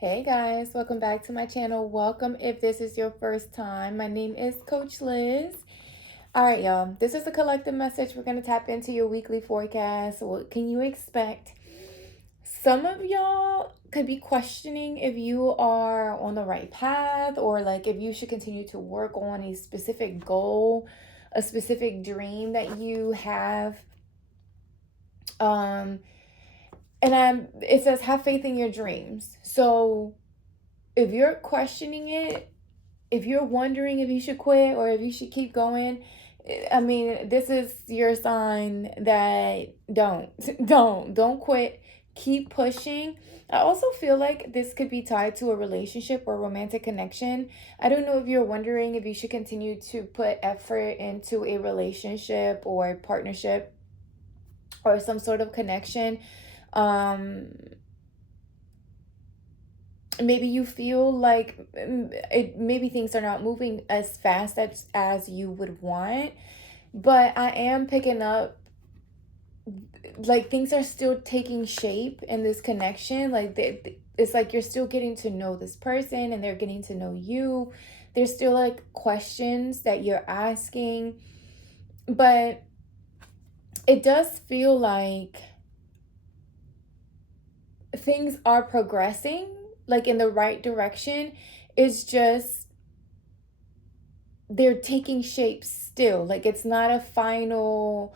Hey guys, welcome back to my channel. Welcome if this is your first time. My name is Coach Liz. All right, y'all. This is a collective message. We're going to tap into your weekly forecast. What can you expect? Some of y'all could be questioning if you are on the right path or like if you should continue to work on a specific goal, a specific dream that you have. Um it says have faith in your dreams. So if you're questioning it, if you're wondering if you should quit or if you should keep going, I mean, this is your sign that don't quit. Keep pushing. I also feel like this could be tied to a relationship or romantic connection. I don't know if you're wondering if you should continue to put effort into a relationship or a partnership or some sort of connection. Um, Maybe you feel like maybe things are not moving as fast as you would want, but I am picking up like things are still taking shape in this connection. Like it's like you're still getting to know this person and they're getting to know you. There's still like questions that you're asking, but it does feel like things are progressing like in the right direction. It's just they're taking shape still. Like it's not a final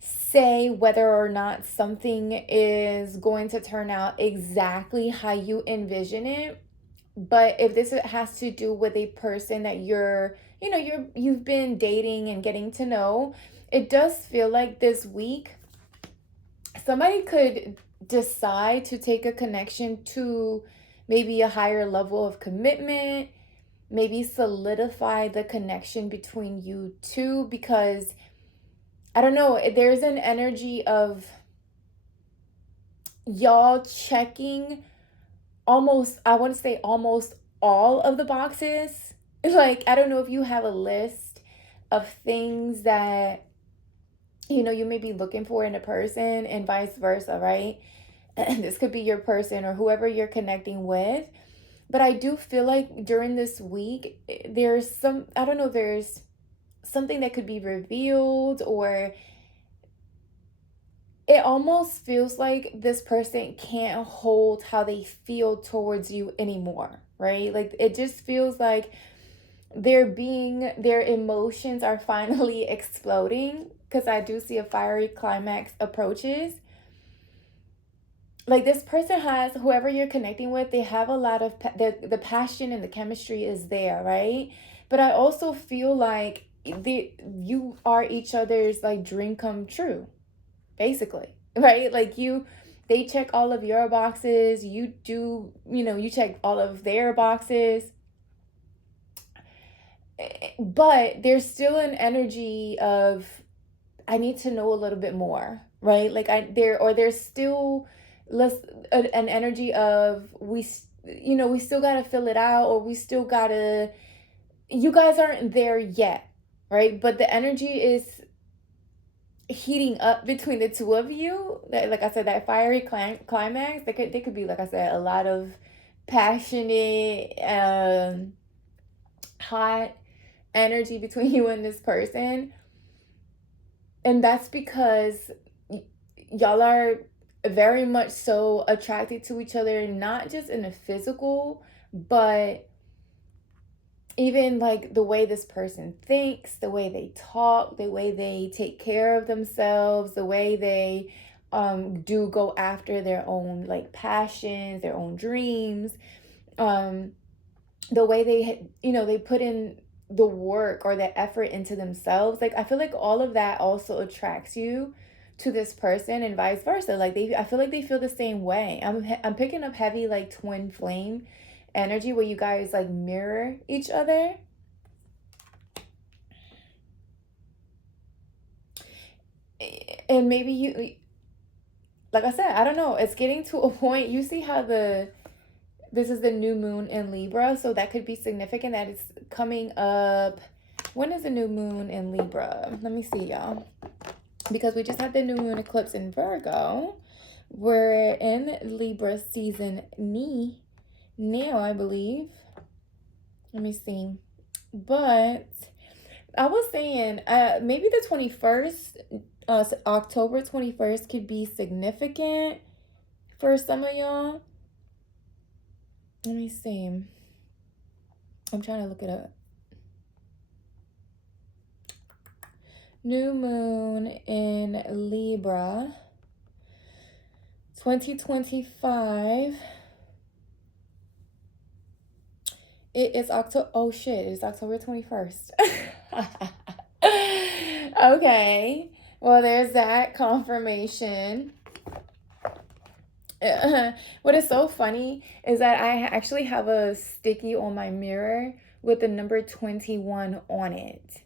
say whether or not something is going to turn out exactly how you envision it. But if this has to do with a person that you've been dating and getting to know, it does feel like this week somebody could decide to take a connection to maybe a higher level of commitment, maybe solidify the connection between you two, because I don't know, there's an energy of y'all checking almost, I want to say almost all of the boxes. Like, I don't know if you have a list of things that you may be looking for in a person and vice versa, right? And this could be your person or whoever you're connecting with. But I do feel like during this week, there's I don't know, there's something that could be revealed, or it almost feels like this person can't hold how they feel towards you anymore, right? Like it just feels like their emotions are finally exploding, because I do see a fiery climax approaches. Like this person has, whoever you're connecting with, they have a lot of the passion and the chemistry is there, right? But I also feel like you are each other's like dream come true, basically, right? Like they check all of your boxes, you do, you check all of their boxes, but there's still an energy of I need to know a little bit more, right? Like there's still less an energy of we still got to fill it out, or we still got to, you guys aren't there yet, right? But the energy is heating up between the two of you. That, like I said, that fiery climax, they could be, like I said, a lot of passionate hot energy between you and this person. And that's because y'all are very much so attracted to each other, not just in a physical, but even like the way this person thinks, the way they talk, the way they take care of themselves, the way they do go after their own like passions, their own dreams, um the way they put in the work or the effort into themselves. Like I feel like all of that also attracts you to this person and vice versa. Like I feel like they feel the same way. I'm picking up heavy like twin flame energy where you guys like mirror each other. And maybe you, like I said, I don't know, it's getting to a point. You see how this is the new moon in Libra, so that could be significant that it's coming up. When is the new moon in Libra? Let me see, y'all. Because we just had the new moon eclipse in Virgo. We're in Libra season knee. now, I believe. Let me see. But I was saying, maybe the 21st, October 21st could be significant for some of y'all. Let me see. I'm trying to look it up. New moon in Libra, 2025. It is October. Oh shit! It's October 21st. Okay. Well, there's that confirmation. What is so funny is that I actually have a sticky on my mirror with the number 21 on it,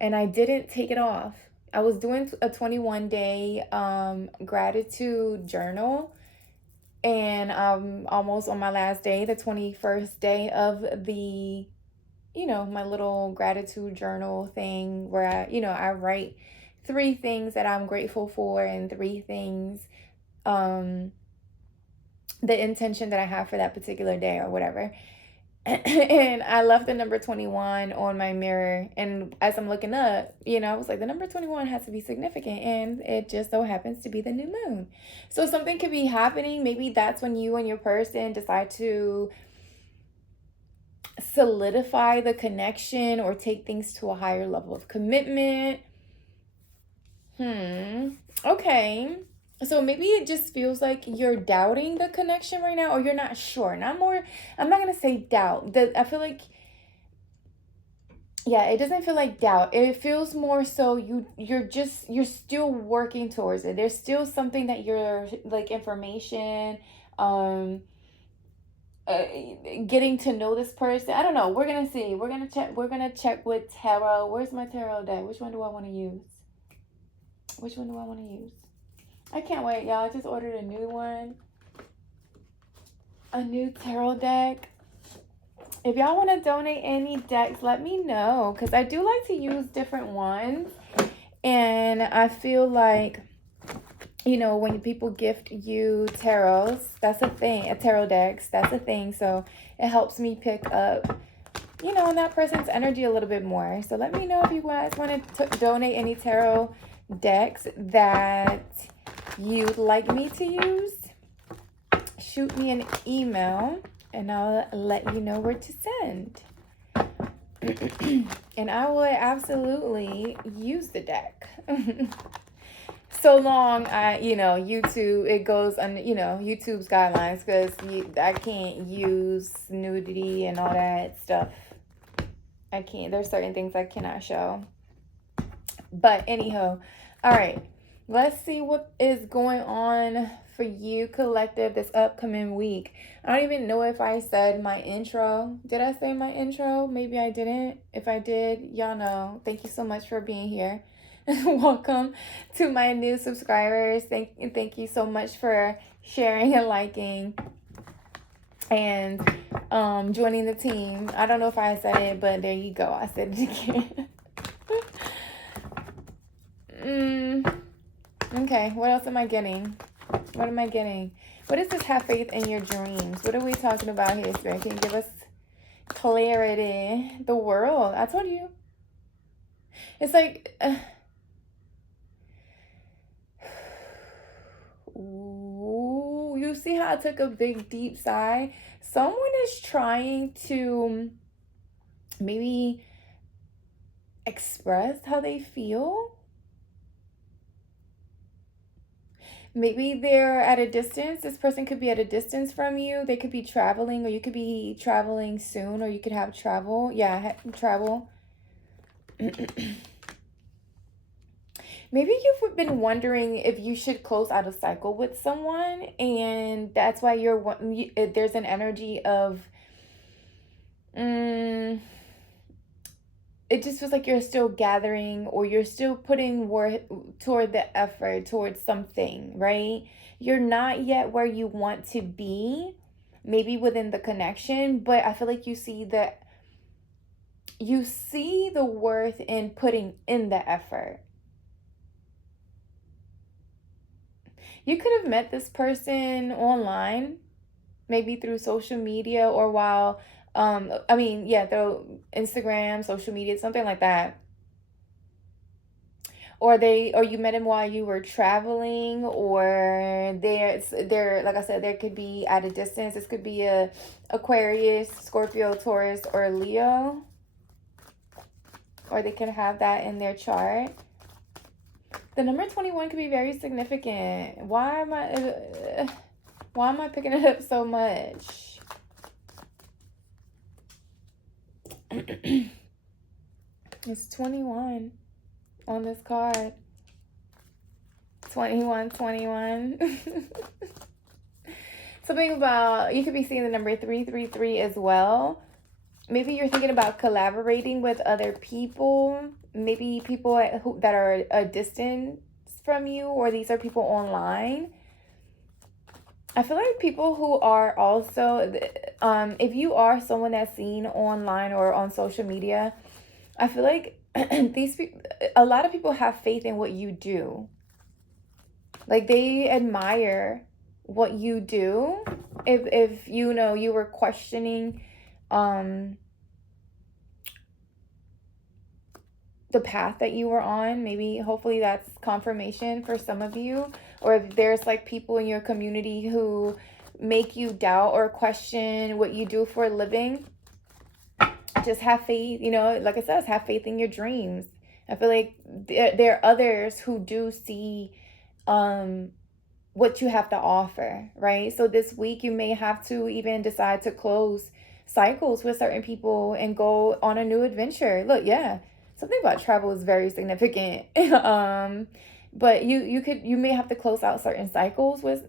and I didn't take it off. I was doing a 21-day gratitude journal, and almost on my last day, the 21st day of the, my little gratitude journal thing where I write 3 things that I'm grateful for and 3 things, the intention that I have for that particular day or whatever. And I left the number 21 on my mirror. And as I'm looking up, I was like, the number 21 has to be significant. And it just so happens to be the new moon. So something could be happening. Maybe that's when you and your person decide to solidify the connection or take things to a higher level of commitment. Okay. So maybe it just feels like you're doubting the connection right now, or you're not sure. And I'm not going to say doubt. I feel like, yeah, it doesn't feel like doubt. It feels more so you're still working towards it. There's still something that you're like information, getting to know this person. I don't know. We're going to see. We're going to check with tarot. Where's my tarot deck? Which one do I want to use? I can't wait, y'all. I just ordered a new one. A new tarot deck. If y'all want to donate any decks, let me know. Because I do like to use different ones. And I feel like, when people gift you tarots, that's a thing. Tarot decks, that's a thing. So it helps me pick up, that person's energy a little bit more. So let me know if you guys want to donate any tarot decks that you'd like me to use. Shoot me an email and I'll let you know where to send. And I would absolutely use the deck. So long, YouTube, it goes on, YouTube's guidelines, because I can't use nudity and all that stuff. I can't. There's certain things I cannot show. But anyhow, all right. Let's see what is going on for you, collective, this upcoming week. I don't even know if I said my intro. Did I say my intro? Maybe I didn't. If I did, y'all know. Thank you so much for being here. Welcome to my new subscribers. Thank you so much for sharing and liking and joining the team. I don't know if I said it, but there you go. I said it again. Okay, what else am I getting? What am I getting? What is this have faith in your dreams? What are we talking about here, Spirit? Can you give us clarity? The world. I told you. It's like... Ooh, you see how I took a big, deep sigh? Someone is trying to maybe express how they feel. Maybe they're at a distance. This person could be at a distance from you. They could be traveling, or you could be traveling soon, or you could have travel. Yeah, travel. Maybe you've been wondering if you should close out a cycle with someone, and that's why there's an energy of... it just feels like you're still gathering, or you're still putting work toward the effort towards something, right? You're not yet where you want to be, maybe within the connection, but I feel like you see the worth in putting in the effort. You could have met this person online, maybe through social media, or while I mean, yeah, through Instagram, social media, something like that. Or you met him while you were traveling, or they're like I said, there could be at a distance. This could be a Aquarius, Scorpio, Taurus, or Leo, or they could have that in their chart. The number 21 could be very significant. Why am I picking it up so much? It's 21 on this card. 21, 21. Something about, you could be seeing the number 333 as well. Maybe you're thinking about collaborating with other people. Maybe people that are a distance from you, or these are people online. I feel like people who are also, if you are someone that's seen online or on social media, I feel like a lot of people have faith in what you do. Like, they admire what you do. If you know you were questioning the path that you were on, maybe hopefully that's confirmation for some of you. Or if there's like people in your community who make you doubt or question what you do for a living, just have faith, like I said, have faith in your dreams. I feel like there are others who do see what you have to offer, right? So this week you may have to even decide to close cycles with certain people and go on a new adventure. Look, yeah, something about travel is very significant. But you may have to close out certain cycles with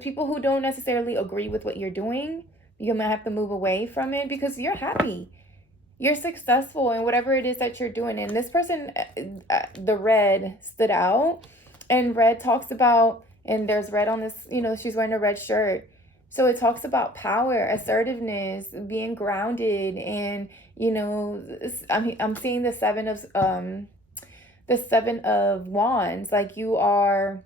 people who don't necessarily agree with what you're doing. You might have to move away from it because you're happy. You're successful in whatever it is that you're doing. And this person, the red stood out. And red talks about, and there's red on this, she's wearing a red shirt. So it talks about power, assertiveness, being grounded. And, I'm seeing the seven of wands. Like, you are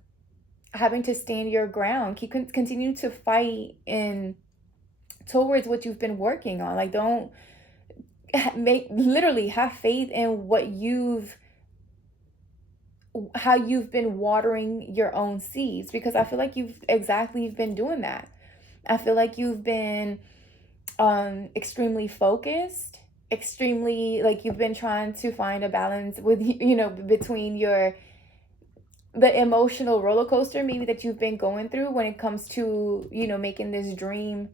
having to stand your ground. Continue to fight in towards what you've been working on. Like, don't literally have faith in how you've been watering your own seeds, because I feel like you've been doing that. I feel like you've been extremely focused, extremely, like, you've been trying to find a balance with between the emotional roller coaster maybe that you've been going through when it comes to making this dream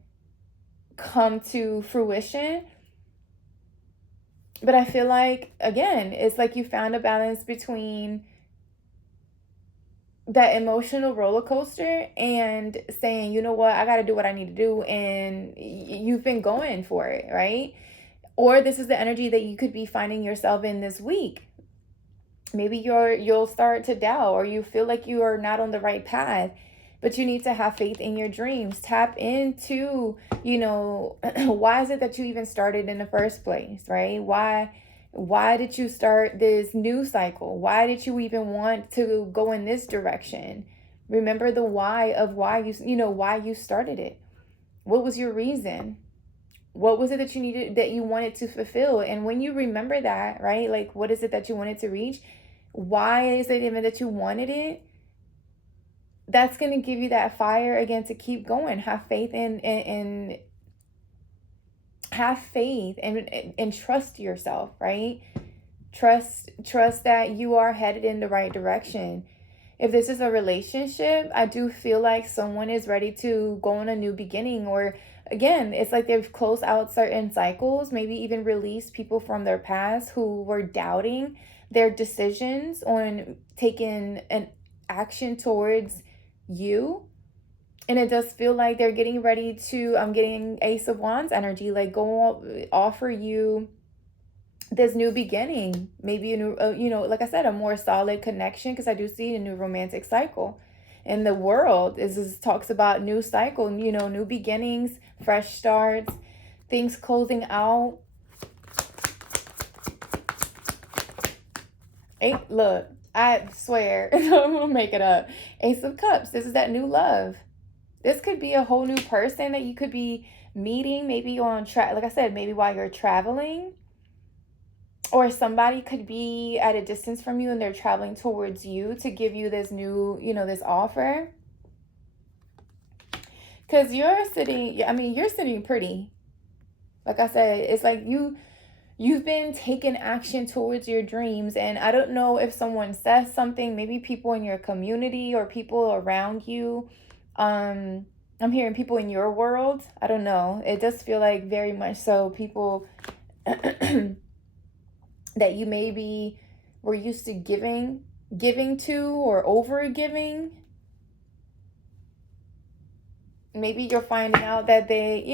come to fruition. But I feel like, again, it's like you found a balance between that emotional roller coaster and saying, you know what, I got to do what I need to do. And you've been going for it, right? Or this is the energy that you could be finding yourself in this week. Maybe you'll start to doubt, or you feel like you are not on the right path, but you need to have faith in your dreams. Tap into, why is it that you even started in the first place, right? Why did you start this new cycle? Why did you even want to go in this direction? Remember the why of why you started it. What was your reason? What was it that you wanted to fulfill? And when you remember that, right? Like, what is it that you wanted to reach? Why is it even that you wanted it? That's going to give you that fire again to keep going. Have faith and trust yourself, right? Trust that you are headed in the right direction. If this is a relationship, I do feel like someone is ready to go on a new beginning, or again, it's like they've closed out certain cycles, maybe even released people from their past who were doubting their decisions on taking an action towards you. And it does feel like they're getting ready to, I'm getting Ace of Wands energy, like go offer you this new beginning, maybe a new, like I said, a more solid connection, because I do see a new romantic cycle. And the world talks about new cycle, new beginnings, fresh starts, things closing out. Look, I swear, I'm gonna make it up. Ace of Cups, this is that new love. This could be a whole new person that you could be meeting, maybe on track, like I said, maybe while you're traveling. Or somebody could be at a distance from you and they're traveling towards you to give you this new, this offer. Because you're sitting pretty. Like I said, it's like you've been taking action towards your dreams. And I don't know if someone says something, maybe people in your community or people around you. I'm hearing people in your world. I don't know. It does feel like very much so people that you maybe were used to giving to or over giving. Maybe you're finding out that they,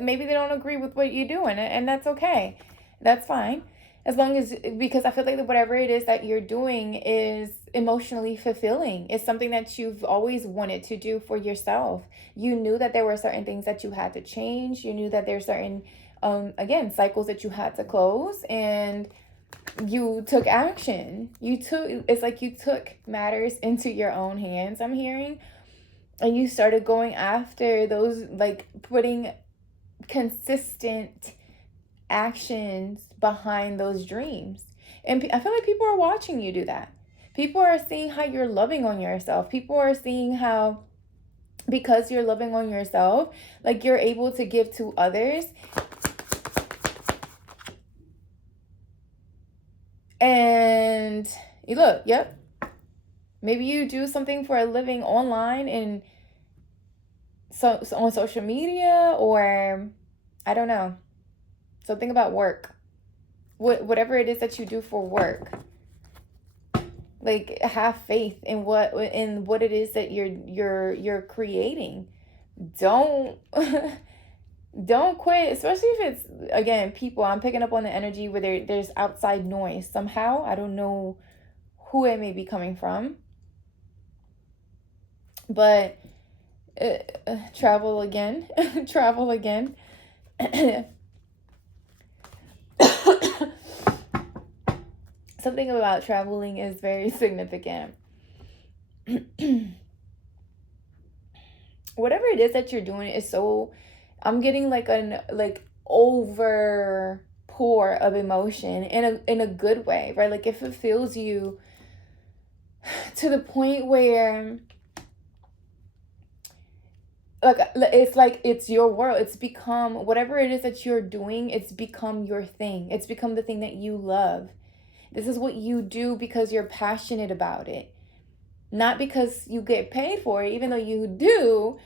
maybe they don't agree with what you're doing, and that's okay. That's fine. As long as, because I feel like whatever it is that you're doing is emotionally fulfilling. It's something that you've always wanted to do for yourself. You knew that there were certain things that you had to change. You knew that there's certain, again, cycles that you had to close, and you took action. It's like you took matters into your own hands, I'm hearing. And you started going after those, like putting consistent actions behind those dreams. And I feel like people are watching you do that. People are seeing how you're loving on yourself. People are seeing how, because you're loving on yourself, like you're able to give to others. And you look, yep. Maybe you do something for a living online and so on social media, or I don't know, something about work. Whatever it is that you do for work. Like, have faith in what it is that you're creating. Don't don't quit, especially if it's, again, people. I'm picking up on the energy where there's outside noise somehow. I don't know who it may be coming from, but travel again. Travel again. Something about traveling is very significant. Whatever it is that you're doing is so, I'm getting like an over pour of emotion in a good way, right? Like it fulfills you to the point where like it's your world. It's become, whatever it is that you're doing, it's become your thing. It's become the thing that you love. This is what you do because you're passionate about it, not because you get paid for it, even though you do.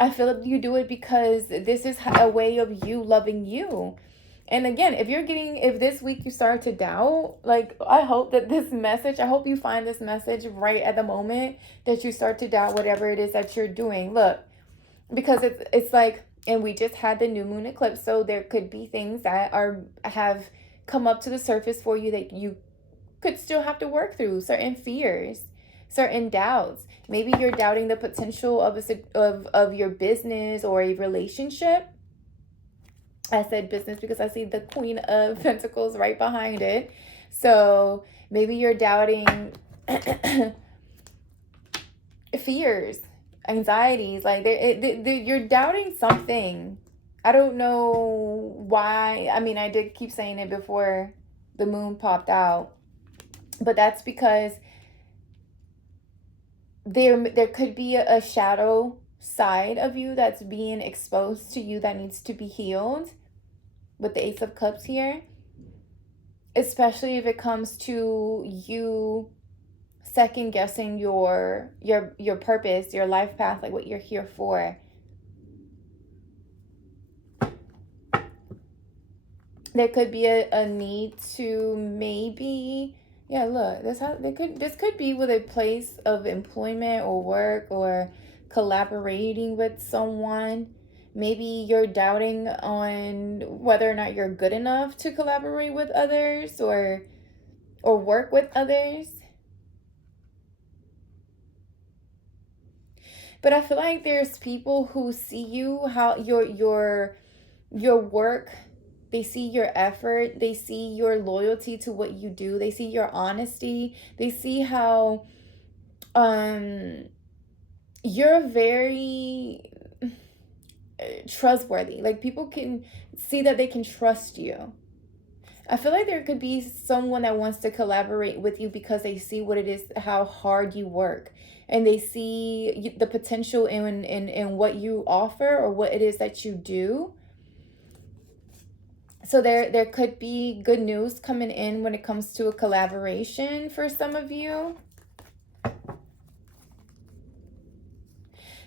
I feel like you do it because this is a way of you loving you. And again, if this week you start to doubt, like I hope you find this message right at the moment that you start to doubt whatever it is that you're doing. Look, because it's like, and we just had the new moon eclipse, so there could be things that have come up to the surface for you that you could still have to work through, certain fears, certain doubts. Maybe you're doubting the potential of your business or a relationship. I said business because I see the Queen of Pentacles right behind it. So maybe you're doubting fears, anxieties, like you're doubting something. I don't know why. I mean, I did keep saying it before the moon popped out, but that's because there could be a shadow side of you that's being exposed to you that needs to be healed with the Ace of Cups here, especially if it comes to you second guessing your purpose, your life path, like what you're here for. There could be a need to maybe, yeah, look, this could be with a place of employment or work or collaborating with someone. Maybe you're doubting on whether or not you're good enough to collaborate with others or work with others. But I feel like there's people who see you, how your work, they see your effort, they see your loyalty to what you do, they see your honesty, they see how you're very trustworthy. Like, people can see that they can trust you. I feel like there could be someone that wants to collaborate with you because they see what it is, how hard you work, and they see the potential in what you offer or what it is that you do. So there could be good news coming in when it comes to a collaboration for some of you.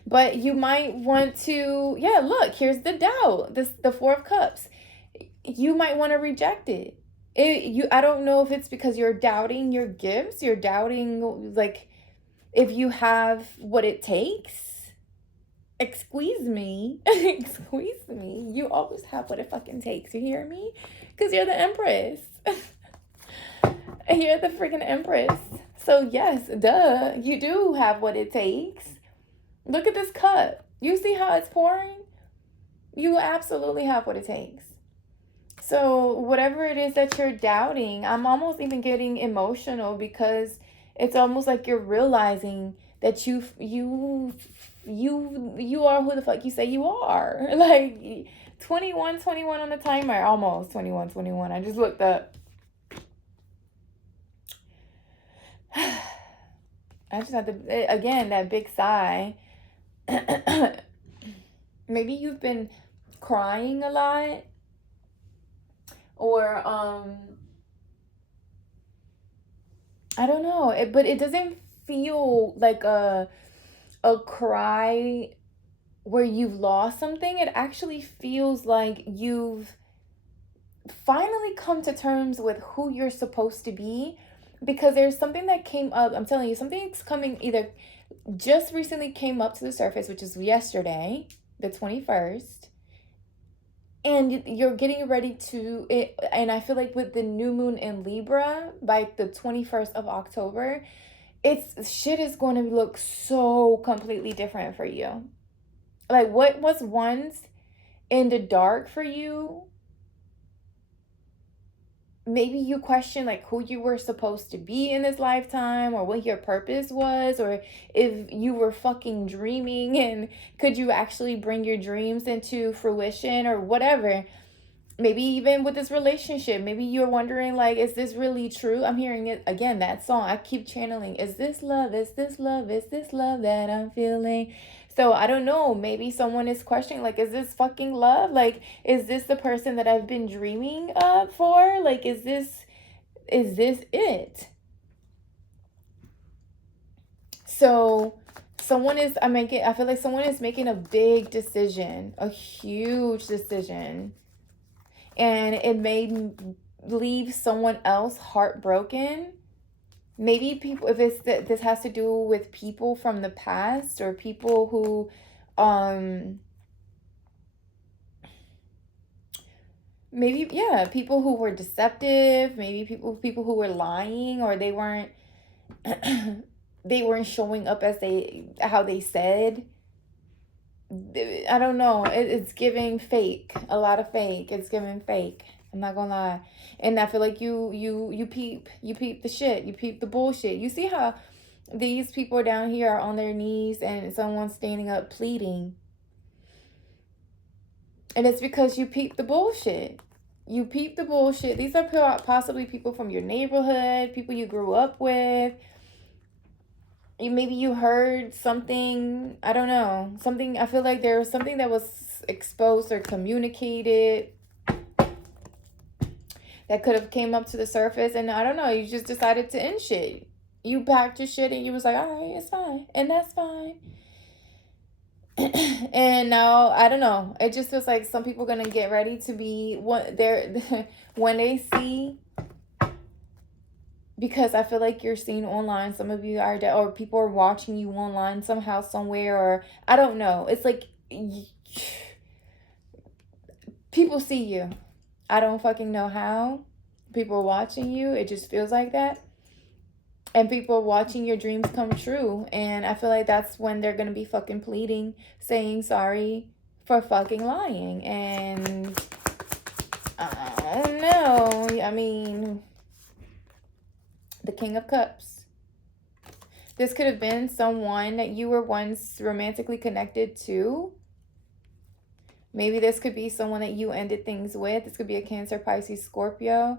But you might want to, yeah, look, here's the doubt. The Four of Cups. You might want to reject it. I don't know if it's because you're doubting your gifts, you're doubting like if you have what it takes. Excuse me. Excuse me. You always have what it fucking takes. You hear me? Because you're the Empress. You're the freaking Empress. So yes, duh, you do have what it takes. Look at this cup. You see how it's pouring? You absolutely have what it takes. So whatever it is that you're doubting, I'm almost even getting emotional because it's almost like you're realizing that you are who the fuck you say you are. Like 21 on the timer, almost 21. I just looked up. I just have to, again, that big sigh. Maybe you've been crying a lot, or I don't know, but it doesn't feel like a cry where you've lost something. It actually feels like you've finally come to terms with who you're supposed to be, because there's something that came up. I'm telling you, something's coming, either just recently came up to the surface, which is yesterday, the 21st, and you're getting ready to it. And I feel like with the new moon in Libra by the 21st of October, shit is going to look so completely different for you. Like, what was once in the dark for you, maybe you question like who you were supposed to be in this lifetime, or what your purpose was, or if you were fucking dreaming and could you actually bring your dreams into fruition, or whatever. Maybe even with this relationship, maybe you're wondering like, is this really true? I'm hearing it again, that song. I keep channeling, is this love? Is this love? Is this love that I'm feeling? So I don't know, maybe someone is questioning like, is this fucking love? Like, is this the person that I've been dreaming of for? Like, is this it? So I feel like someone is making a big decision, a huge decision. And it may leave someone else heartbroken. Maybe people, if this has to do with people from the past, or people who maybe, yeah, people who were deceptive, maybe people who were lying, or they weren't they weren't showing up as how they said. I don't know. It's giving fake. A lot of fake. It's giving fake. I'm not gonna lie. And I feel like you peep the shit. You peep the bullshit. You see how these people down here are on their knees and someone's standing up pleading. And it's because you peep the bullshit. You peep the bullshit. These are possibly people from your neighborhood, people you grew up with. Maybe you heard something, I don't know, something. I feel like there was something that was exposed or communicated that could have came up to the surface, and I don't know, you just decided to end shit. You packed your shit and you was like, all right, it's fine, and that's fine. And now I don't know, it just feels like some people are gonna get ready to be what they're when they see, because I feel like you're seen online. Some of you are, or people are watching you online somehow, somewhere, or I don't know. It's like people see you. I don't fucking know how. People are watching you. It just feels like that. And people are watching your dreams come true. And I feel like that's when they're going to be fucking pleading, saying sorry for fucking lying. And I don't know. I mean, the King of Cups. This could have been someone that you were once romantically connected to. Maybe this could be someone that you ended things with. This could be a Cancer, Pisces, Scorpio.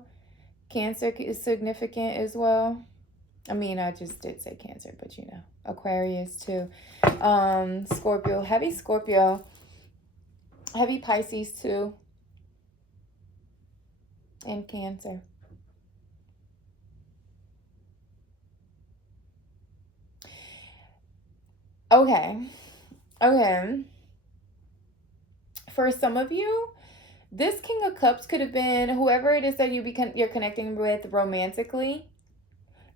Cancer is significant as well. I mean, I just did say Cancer, but you know, Aquarius too. Scorpio, heavy Pisces too, and Cancer. Okay. For some of you, this King of Cups could have been whoever it is that you're connecting with romantically.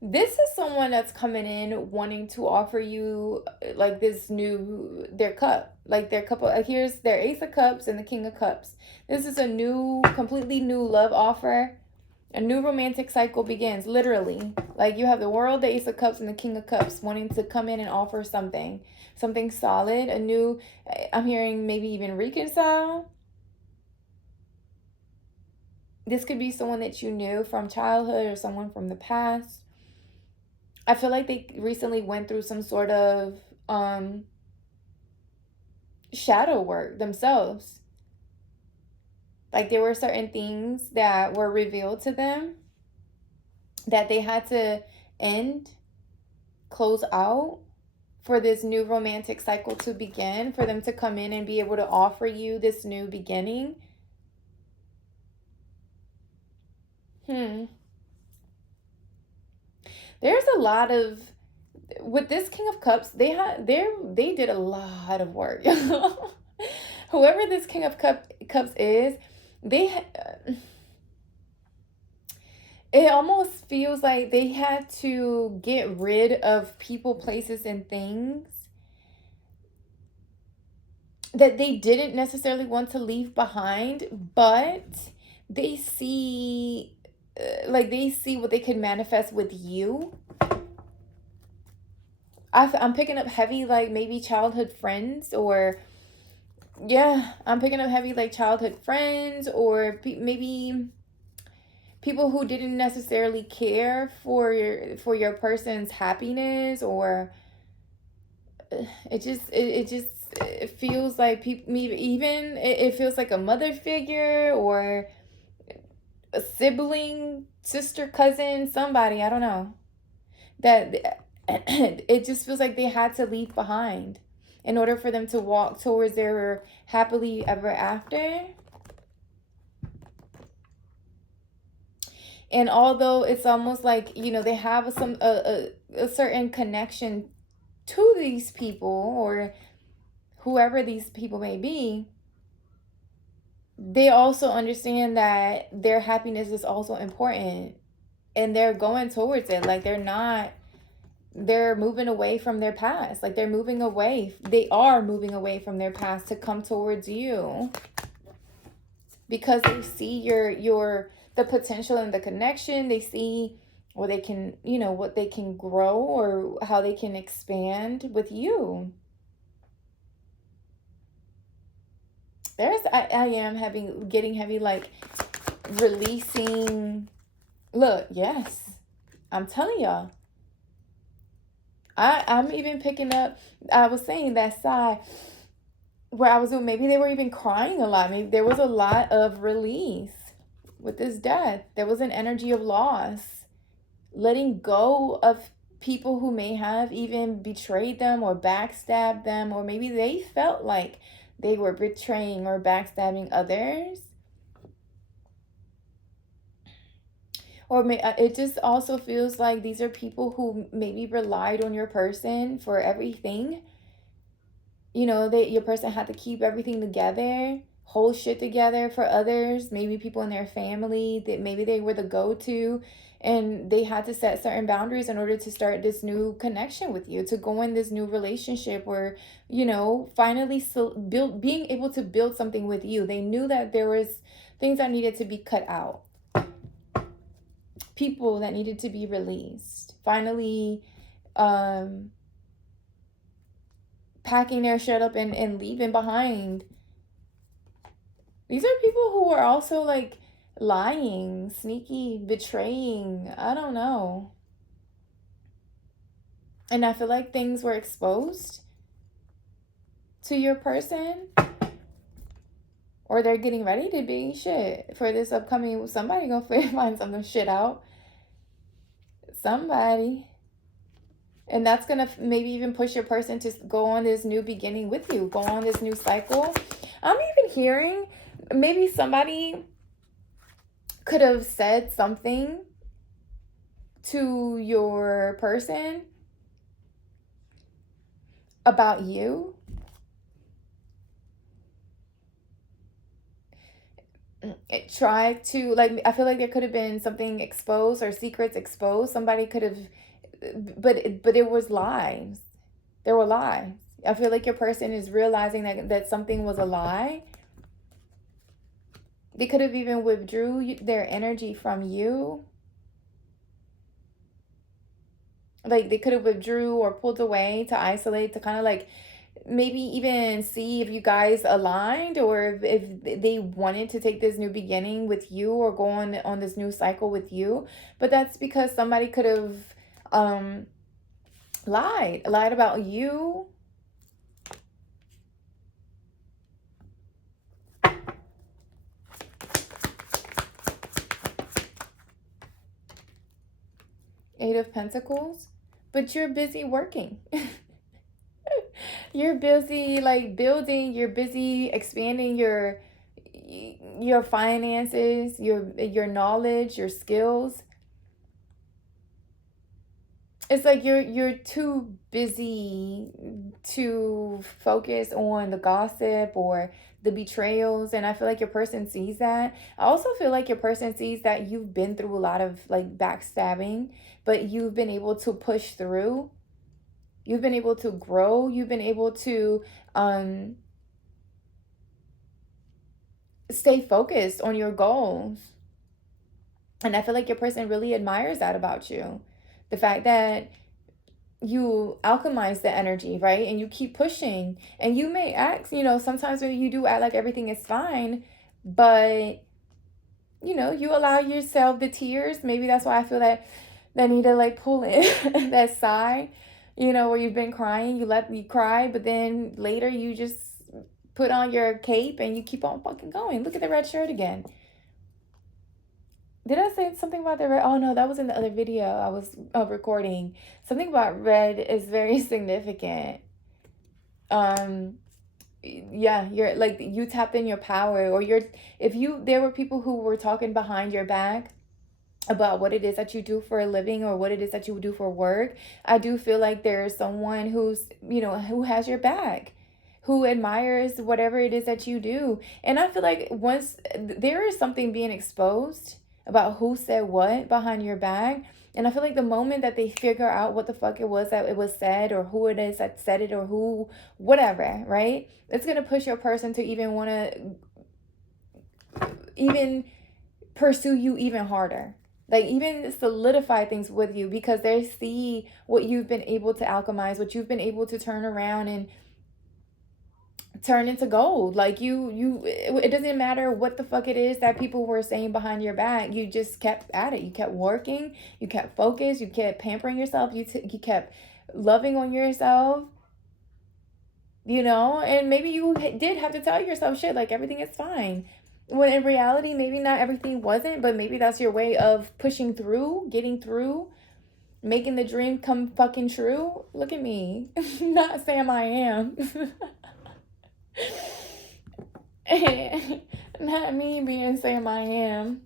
This is someone that's coming in wanting to offer you like this new, their cup. Like their couple, here's their Ace of Cups and the King of Cups. This is a new, completely new love offer. A new romantic cycle begins, literally. Like you have the World, the Ace of Cups, and the King of Cups wanting to come in and offer something solid, a new, I'm hearing maybe even reconcile. This could be someone that you knew from childhood or someone from the past. I feel like they recently went through some sort of shadow work themselves. Like there were certain things that were revealed to them that they had to end, close out for this new romantic cycle to begin, for them to come in and be able to offer you this new beginning. There's a lot of, with this King of Cups, they did a lot of work. Whoever this King of Cups is, it almost feels like they had to get rid of people, places, and things that they didn't necessarily want to leave behind, but they see what they could manifest with you. I'm picking up heavy, like maybe childhood friends, or yeah, I'm picking up heavy like childhood friends, or maybe people who didn't necessarily care for your person's happiness, or it feels like people, even it feels like a mother figure or a sibling, sister, cousin, somebody, I don't know, that it just feels like they had to leave behind in order for them to walk towards their happily ever after. And although it's almost like, you know, they have a certain connection to these people or whoever these people may be, they also understand that their happiness is also important, and they're going towards it. Like they're moving away from their past. Like they are moving away from their past to come towards you, because they see the potential and the connection. They see where they can, you know, what they can grow or how they can expand with you. I am getting heavy, like releasing. Look, yes, I'm telling y'all. I'm even picking up, I was saying that side where I was doing, maybe they were even crying a lot. Maybe there was a lot of release with this death. There was an energy of loss, letting go of people who may have even betrayed them or backstabbed them, or maybe they felt like they were betraying or backstabbing others. Or it just also feels like these are people who maybe relied on your person for everything. You know, your person had to keep everything together, hold shit together for others. Maybe people in their family, that maybe they were the go-to, and they had to set certain boundaries in order to start this new connection with you, to go in this new relationship, or, you know, finally being able to build something with you. They knew that there was things that needed to be cut out, people that needed to be released. Finally, packing their shit up and leaving behind. These are people who are also like lying, sneaky, betraying. I don't know. And I feel like things were exposed to your person, or they're getting ready to be. Shit, for this upcoming, somebody gonna find some shit out. Somebody. And that's gonna maybe even push your person to go on this new beginning with you, go on this new cycle. I'm even hearing maybe somebody could have said something to your person about you. It tried to, like, I feel like there could have been something exposed or secrets exposed. Somebody could have, but it was lies. There were lies. I feel like your person is realizing that something was a lie. They could have even withdrew their energy from you. Like, they could have withdrew or pulled away to isolate, to kind of like maybe even see if you guys aligned, or if they wanted to take this new beginning with you or go on this new cycle with you. But that's because somebody could have lied about you. Eight of Pentacles. But you're busy working. You're busy like building, you're busy expanding your finances, your knowledge, your skills. It's like you're too busy to focus on the gossip or the betrayals, and I feel like your person sees that. I also feel like your person sees that you've been through a lot of like backstabbing, but you've been able to push through. You've been able to grow. You've been able to stay focused on your goals. And I feel like your person really admires that about you. The fact that you alchemize the energy, right? And you keep pushing. And you may act, sometimes when you do act like everything is fine, but, you allow yourself the tears. Maybe that's why I feel that need to like pull in that sigh, where you've been crying, you cry, but then later you just put on your cape and you keep on fucking going. Look at the red shirt again. Did I say something about the red? Oh no, that was in the other video I was recording. Something about red is very significant. Yeah, you're like, you tapped in your power, or there were people who were talking behind your back about what it is that you do for a living or what it is that you do for work. I do feel like there's someone who's, who has your back, who admires whatever it is that you do. And I feel like once there is something being exposed about who said what behind your back, and I feel like the moment that they figure out what the fuck it was that it was said, or who it is that said it, or who, whatever, right? It's going to push your person to even want to even pursue you even harder. Like, even solidify things with you, because they see what you've been able to alchemize, what you've been able to turn around and turn into gold. Like, it doesn't matter what the fuck it is that people were saying behind your back. You just kept at it. You kept working. You kept focused. You kept pampering yourself. You kept loving on yourself. And maybe you did have to tell yourself shit like everything is fine. When in reality, maybe not everything wasn't, but maybe that's your way of pushing through, getting through, making the dream come fucking true. Look at me. Not Sam I am. Not me being Sam I am.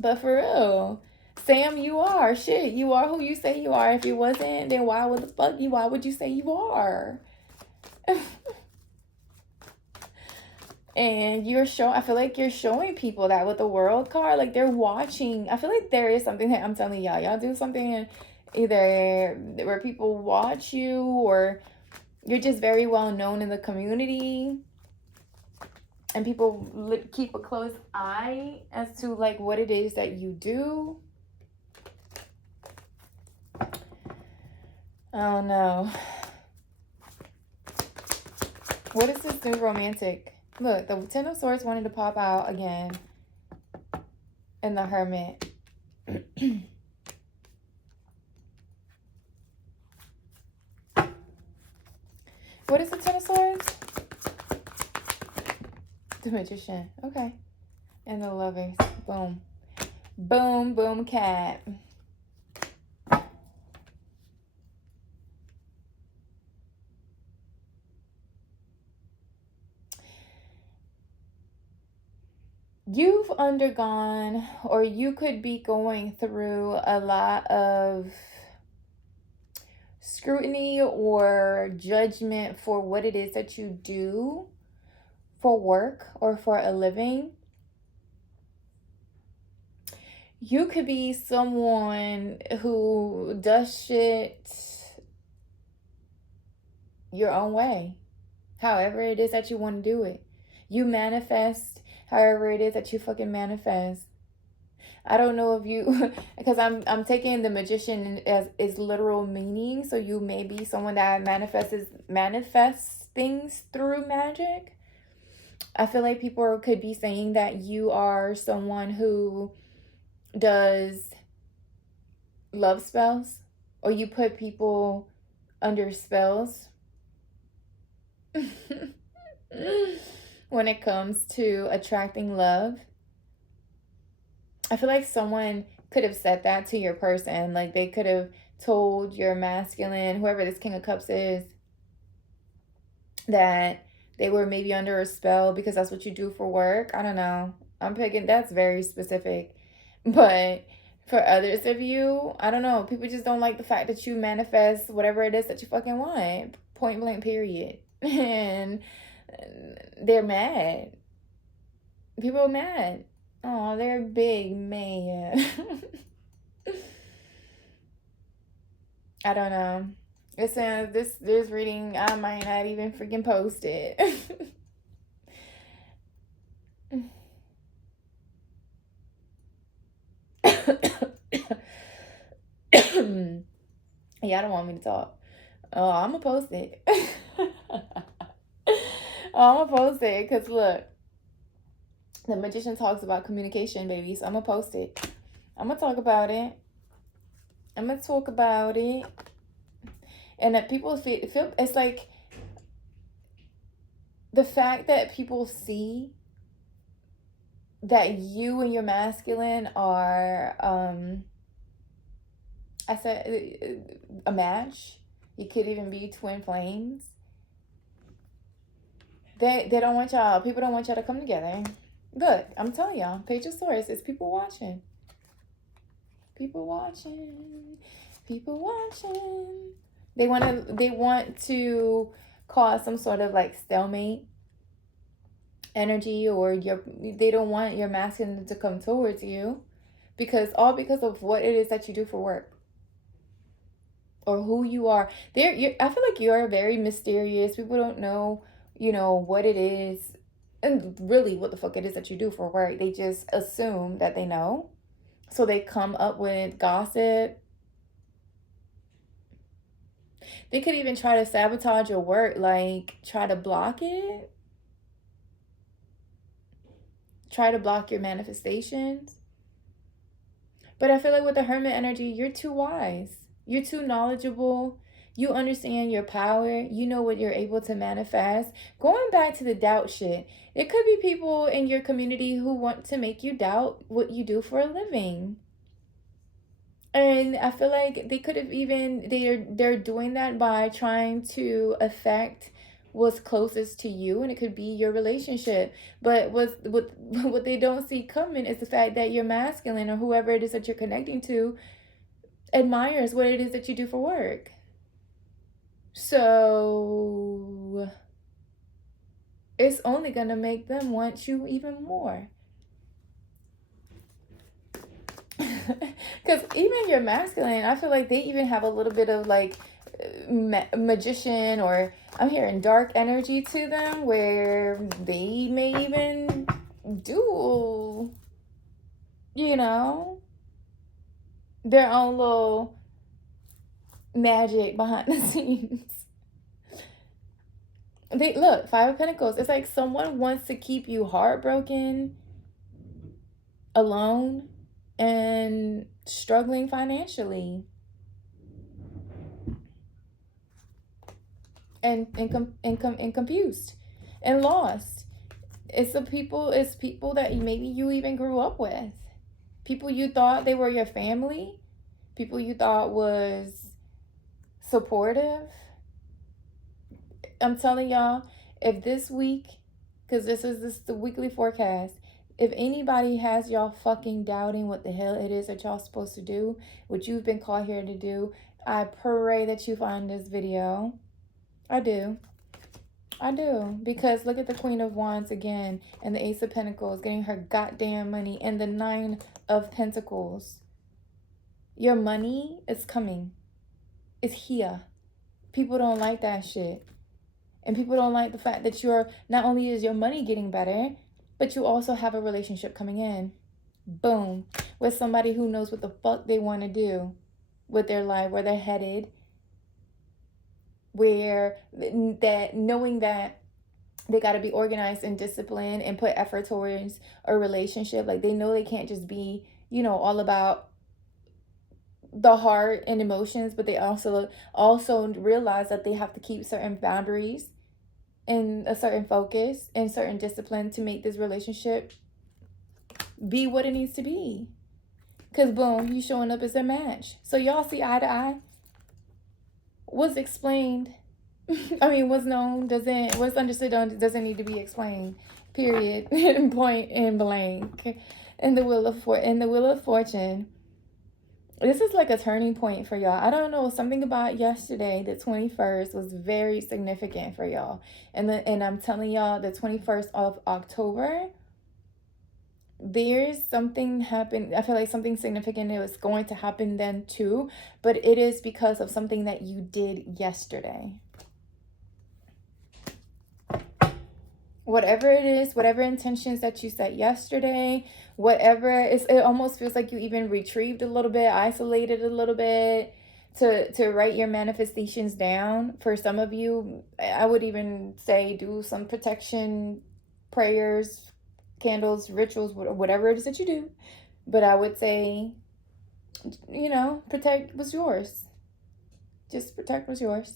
But for real, Sam, you are. Shit, you are who you say you are. If you wasn't, then why would you say you are? And I feel like you're showing people that with the World card, like they're watching. I feel like there is something that I'm telling y'all do something either where people watch you, or you're just very well known in the community, and people keep a close eye as to like what it is that you do. I don't know. What is this new romantic? Look, the Ten of Swords wanted to pop out again. And the Hermit. What is the Ten of Swords? The Magician. Okay. And the Lovers. Boom. Boom, boom, cat. You've undergone, or you could be going through a lot of scrutiny or judgment for what it is that you do for work or for a living. You could be someone who does shit your own way, however it is that you want to do it. You manifest however it is that you fucking manifest. I don't know if you, because I'm taking the Magician as is literal meaning. So you may be someone that manifests things through magic. I feel like people could be saying that you are someone who does love spells, or you put people under spells when it comes to attracting love. I feel like someone could have said that to your person. Like they could have told your masculine, whoever this King of Cups is, that they were maybe under a spell because that's what you do for work. I don't know. I'm picking, that's very specific. But for others of you, I don't know. People just don't like the fact that you manifest whatever it is that you fucking want. Point blank, period. And they're mad. People are mad. Oh, they're big mad. I don't know. It says this reading, I might not even freaking post it. Yeah, I don't want me to talk. Oh, I'm gonna post it. I'm gonna post it because look, the Magician talks about communication, baby. So I'm gonna post it. I'm gonna talk about it. I'm gonna talk about it, and that people feel it's like the fact that people see that you and your masculine are I said a match. You could even be twin flames. They don't want y'all. People don't want y'all to come together. Look, I'm telling y'all. Page of Swords. It's people watching. People watching. People watching. They want to cause some sort of like stalemate energy, or they don't want your masculine to come towards you because of what it is that you do for work or who you are. I feel like you're very mysterious. People don't know, what it is and really what the fuck it is that you do for work. They just assume that they know. So they come up with gossip. They could even try to sabotage your work, like try to block it. Try to block your manifestations. But I feel like with the Hermit energy, you're too wise. You're too knowledgeable. You understand your power. You know what you're able to manifest. Going back to the doubt shit, it could be people in your community who want to make you doubt what you do for a living. And I feel like they could have even, they're doing that by trying to affect what's closest to you, and it could be your relationship. But what they don't see coming is the fact that your masculine, or whoever it is that you're connecting to, admires what it is that you do for work. So it's only gonna make them want you even more. Because even your masculine, I feel like they even have a little bit of like magician, or I'm hearing dark energy to them, where they may even do, their own little magic behind the scenes. Look, Five of Pentacles. It's like someone wants to keep you heartbroken, alone, and struggling financially. and confused and lost. It's people that maybe you even grew up with. People you thought they were your family. People you thought was supportive. I'm telling y'all, if this week, because this is the weekly forecast, if anybody has y'all fucking doubting what the hell it is that y'all supposed to do, what you've been called here to do, I pray that you find this video. I do. Because look at the Queen of Wands again, and the Ace of Pentacles getting her goddamn money, and the Nine of Pentacles. Your money is coming. It's here. People don't like that shit. And people don't like the fact that not only is your money getting better, but you also have a relationship coming in. Boom. With somebody who knows what the fuck they want to do with their life, where they're headed. Where that knowing that they got to be organized and disciplined and put effort towards a relationship. Like, they know they can't just be, all about the heart and emotions, but they also realize that they have to keep certain boundaries and a certain focus and certain discipline to make this relationship be what it needs to be. Because boom, you showing up as a match. So y'all see eye to eye. What's explained, what's known what's understood doesn't need to be explained. Period. Point and blank. And the Wheel of Fortune. This is like a turning point for y'all. I don't know, something about yesterday, the 21st, was very significant for y'all. And I'm telling y'all, the 21st of October, there's something happened. I feel like something significant is going to happen then too, but it is because of something that you did yesterday. Whatever it is, whatever intentions that you set yesterday, it almost feels like you even retrieved a little bit, isolated a little bit to write your manifestations down. For some of you, I would even say do some protection prayers, candles, rituals, whatever it is that you do. But I would say, protect what's yours. Just protect what's yours.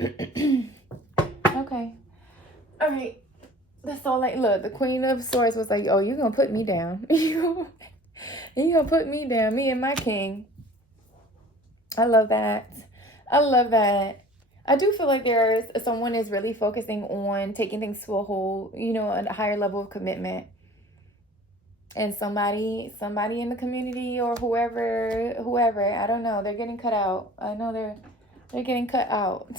Okay. All right. That's all. Look, the Queen of Swords was like, oh, you're going to put me down. You're going to put me down. Me and my king. I love that. I do feel like someone is really focusing on taking things to a whole, a higher level of commitment. And somebody in the community or whoever, I don't know, they're getting cut out. I know they're getting cut out.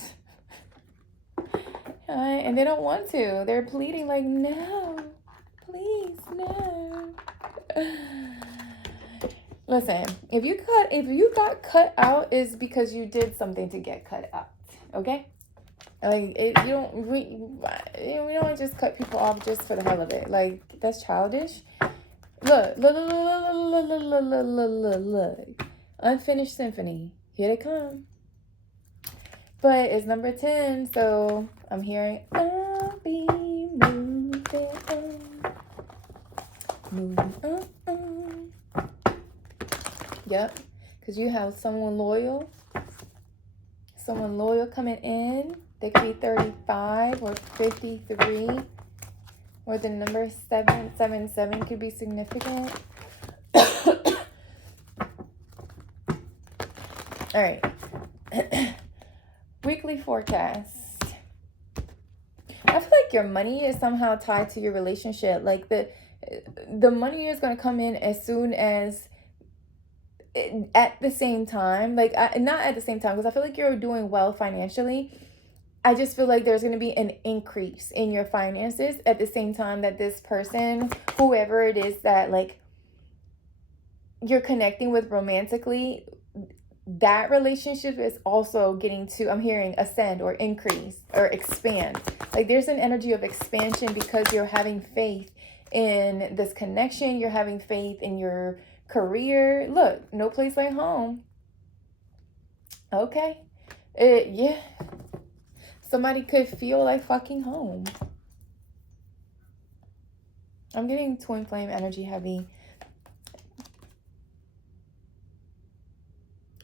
And they don't want to. They're pleading like, no, please, no. Listen, if you got cut out, is because you did something to get cut out. Okay? Like, we don't just cut people off just for the hell of it. Like, that's childish. Look. Unfinished symphony. Here they come. But it's number 10, so I'm hearing, I'll be moving on. Yep, because you have someone loyal coming in. They could be 35 or 53, or the number 777 could be significant. All right. Weekly forecast. I feel like your money is somehow tied to your relationship. Like, the money is going to come in as soon as, at the same time. Like, not at the same time, because I feel like you're doing well financially. I just feel like there's going to be an increase in your finances at the same time that this person, whoever it is that, like, you're connecting with romantically, that relationship is also getting to, I'm hearing, ascend or increase or expand. Like, there's an energy of expansion because you're having faith in this connection. You're having faith in your career. Look, no place like home. Okay. Yeah. Somebody could feel like fucking home. I'm getting twin flame energy heavy.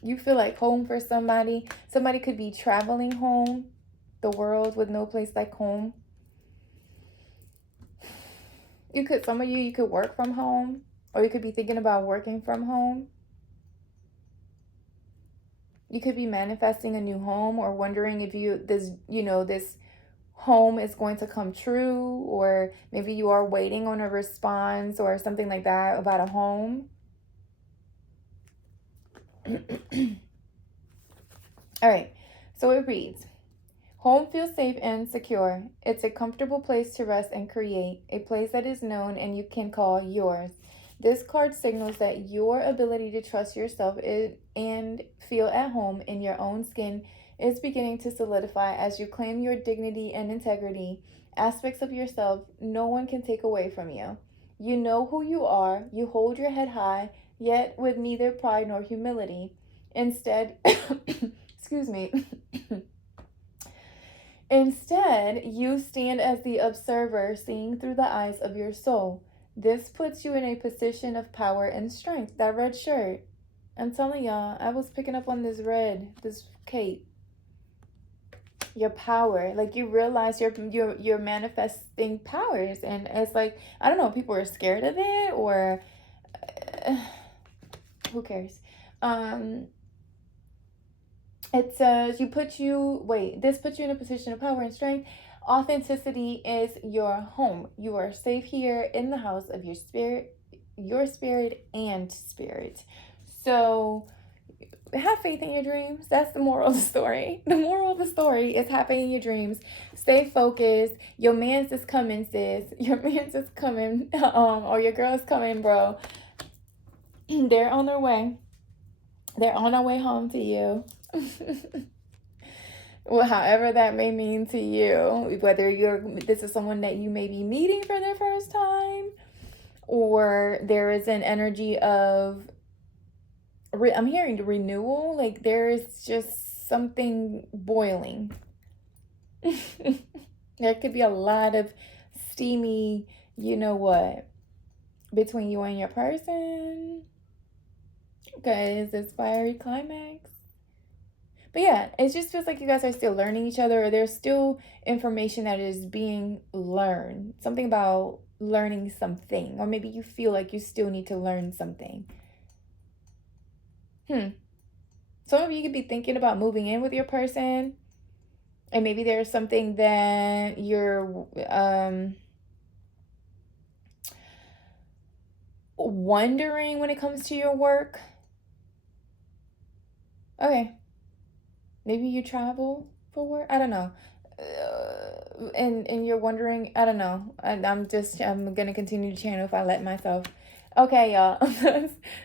You feel like home for somebody. Somebody could be traveling home. the world with no place like home. Some of you could work from home, or you could be thinking about working from home. You could be manifesting a new home, or wondering if this home is going to come true, or maybe you are waiting on a response or something like that about a home. All right, so it reads, home feels safe and secure. It's a comfortable place to rest and create, a place that is known and you can call yours. This card signals that your ability to trust yourself and feel at home in your own skin is beginning to solidify as you claim your dignity and integrity, aspects of yourself no one can take away from you. You know who you are, you hold your head high, yet with neither pride nor humility. Instead, excuse me. Instead, you stand as the observer, seeing through the eyes of your soul. This puts you in a position of power and strength. That red shirt. I'm telling y'all, I was picking up on this cape. Your power. Like, you realize you're manifesting powers. And it's like, I don't know, people are scared of it, or who cares? It says this puts you in a position of power and strength. Authenticity is your home. You are safe here in the house of your spirit and spirit. So have faith in your dreams. That's the moral of the story. The moral of the story is have faith in your dreams. Stay focused. Your man's is coming, sis. Your man's is coming. Or your girl's coming, bro. They're on their way. They're on their way home to you. Well, however that may mean to you, whether this is someone that you may be meeting for the first time, or there is an energy of I'm hearing the renewal, like there is just something boiling. There could be a lot of steamy, between you and your person, because it's fiery climax. But yeah, it just feels like you guys are still learning each other, or there's still information that is being learned. Something about learning something, or maybe you feel like you still need to learn something. Some of you could be thinking about moving in with your person, and maybe there's something that you're wondering when it comes to your work. Okay. Maybe you travel for work. I don't know. And you're wondering, I don't know. I'm going to continue to channel if I let myself. Okay, y'all.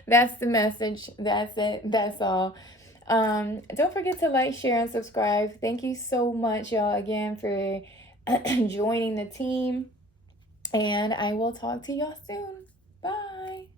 That's the message. That's it. That's all. Don't forget to like, share, and subscribe. Thank you so much, y'all, again, for joining the team. And I will talk to y'all soon. Bye.